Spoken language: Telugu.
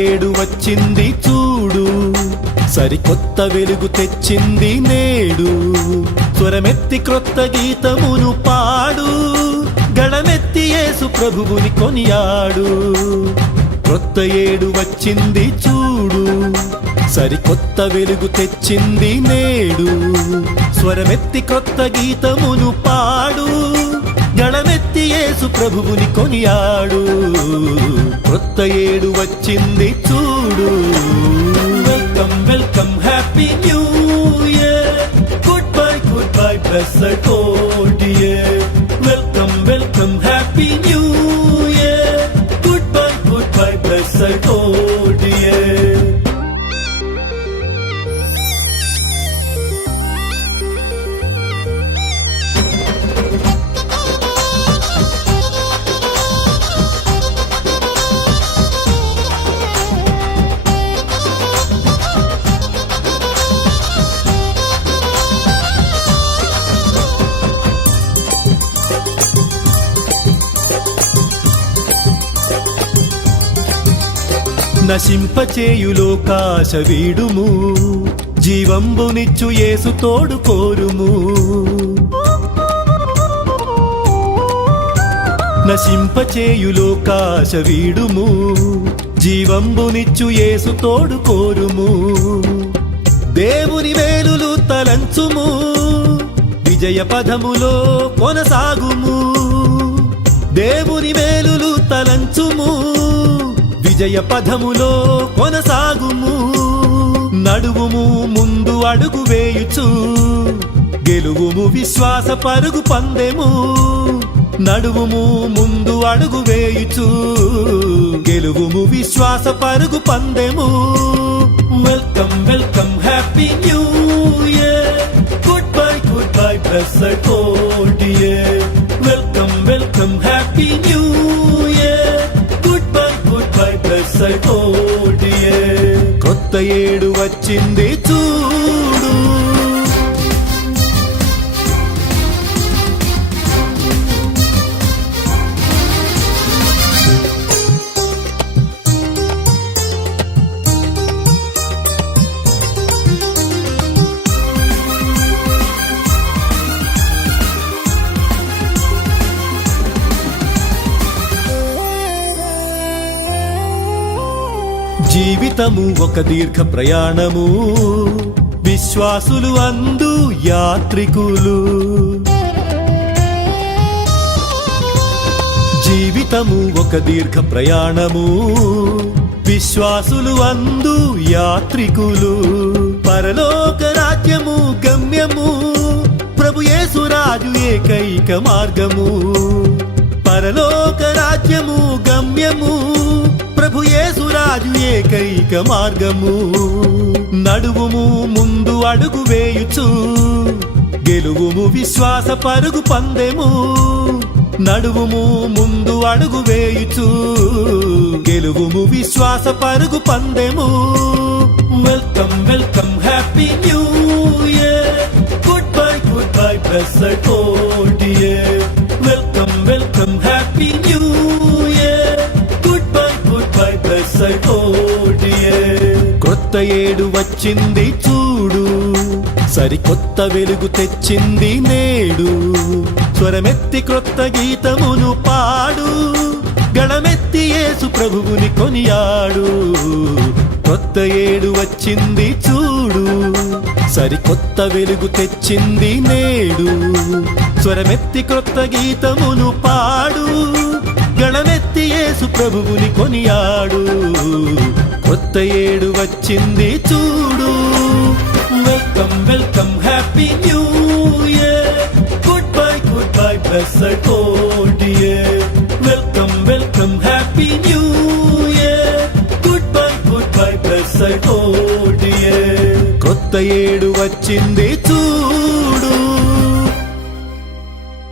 ఏడు వచ్చింది చూడు, సరికొత్త వెలుగు తెచ్చింది నేడు. స్వరమెత్తి క్రొత్త గీతమును పాడు, గళమెత్తి యేసు ప్రభువుని కొనియాడు. క్రొత్త ఏడు వచ్చింది చూడు, సరికొత్త వెలుగు తెచ్చింది నేడు. స్వరమెత్తి క్రొత్త గీతమును పాడు, గళమెత్తి యేసు ప్రభువుని కొనియాడు. క్రొత్త ఏడు వచ్చింది చూడు. Welcome welcome happy new year, good bye blessed old year. Welcome welcome happy new year, good bye blessed old year. నశింపచేయు లోకాశ వీడుము, జీవంబునిచ్చు యేసు తోడు కోరుము. నశింపచేయు లోకాశ వీడుము, జీవంబునిచ్చు యేసు తోడు కోరుము. దేవుని వేలులు తలంచుము, విజయ పదములో కొనసాగుము. దేవుని వేలులు తలంచుము, విజయ పదములో కొనసాగుము. నడువుము ముందు అడుగు వేయుచు, గెలువుము విశ్వాస పరుగు పందెము. నడువుము ముందు అడుగు వేయుచు, గెలువుము విశ్వాస పరుగు పందెము. Welcome welcome happy new year, good bye blessed old year. Welcome welcome happy new year, good bye blessed old year. కొత్త ఏడు వచ్చింది చూడు. జీవితము ఒక దీర్ఘ ప్రయాణము, విశ్వాసులు అందు యాత్రికులు. జీవితము ఒక దీర్ఘ ప్రయాణము, విశ్వాసులు అందు యాత్రికులు. పరలోక రాజ్యము గమ్యము, ప్రభు యేసు రాజు ఏకైక మార్గము. పరలోక రాజ్యము గమ్యము, ప్రభు యేసు రాజు ఏకైక మార్గము. నడువుము ముందు అడుగు వేయుచు, గెలువుము విశ్వాస పరుగు పందెము. నడువుము ముందు అడుగు వేయుచు, గెలువుము విశ్వాస పరుగు పందెము. Welcome welcome happy new year, good bye blessed old year. Welcome welcome happy new year, good bye blessed old year. క్రొత్త ఏడు వచ్చింది చూడు, సరికొత్త వెలుగు తెచ్చింది నేడు. స్వరమెత్తి క్రొత్త గీతమును పాడు, గళమెత్తి యేసు ప్రభువుని కొనియాడు. కొత్త ఏడు వచ్చింది చూడు, సరికొత్త వెలుగు తెచ్చింది నేడు. స్వరమెత్తి క్రొత్త గీతమును పాడు, గళమెత్తి యేసు ప్రభువుని కొనియాడు. కొత్త ఏడు వచ్చింది చూడు. Welcome welcome happy new year, good bye blessed old year. Welcome welcome happy new year, good bye blessed old year. కొత్త ఏడు వచ్చింది చూడు.